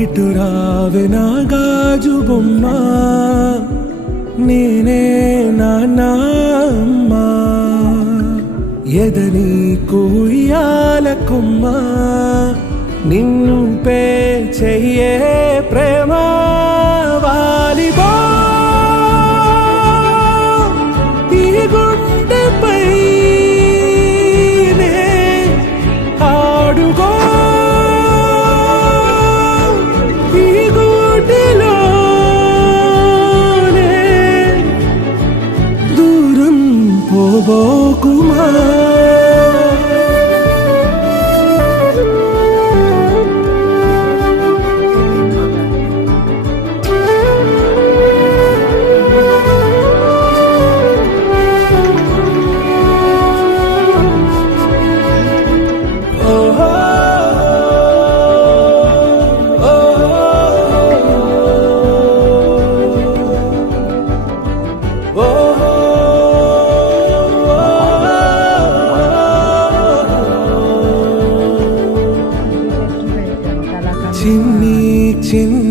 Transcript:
ఇటు రావే నా గాజు బొమ్మ, నేనే నాన్నమ్మ. ఎదని కుయ్యాల కొమ్మ, నిన్నుంపే చెయ్యే ప్రేమ వాలిబో. ఈ గుండెపై ఆడుగో, ఈ గుడిలోనే దూరం పోబోకుమా. చిన్ని చిన్ని